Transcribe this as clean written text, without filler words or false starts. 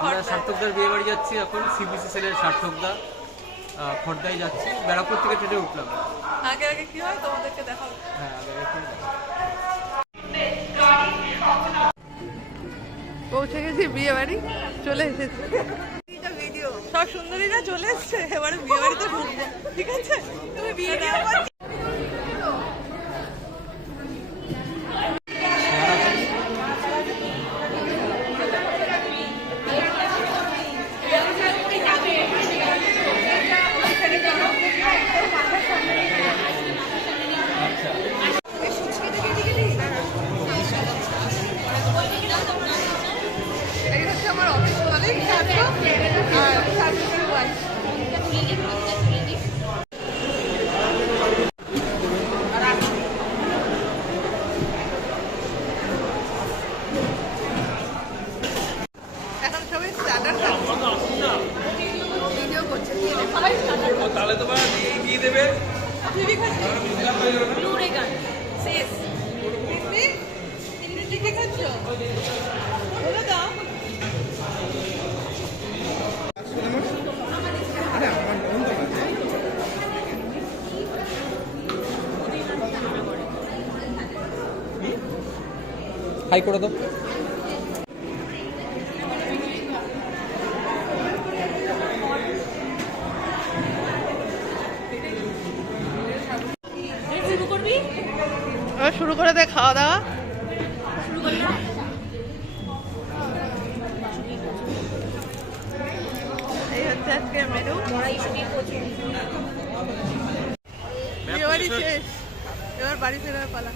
আমরা সার্থকদার বিয়ে বাড়ি যাচ্ছি এখন, সিবিসি সেলের সার্থকদা খড়দায় যাচ্ছি, ব্যারাকপুর থেকে ট্রেনে উঠলাম। আগে আগে কি হয় তোমাদেরকে দেখাবো। হ্যাঁ পৌঁছে গেছি বিয়ে বাড়ি, চলে এসেছি। সব সুন্দরীরা চলে এসছে, এবারে বিয়ে বাড়িতে ঢুকবো, ঠিক আছে? তুমি বিয়ে দেওয়া আমার অফিস কলিগ আর সার্ভিসের ওয়াইফ। এখন সবাই স্টার্টার ভিডিও করছে, তাহলে তোমার দিয়ে দেবে শেষ। তিন্নি দিকে খাচ্ছ বলে দাও। হাই করে দাও। শুরু করে দে খাওয়া দাওয়া। এই হচ্ছে আজকে মেনু। বিয়ে বাড়ি শেষ, এবার বাড়ি ফেরার পালা।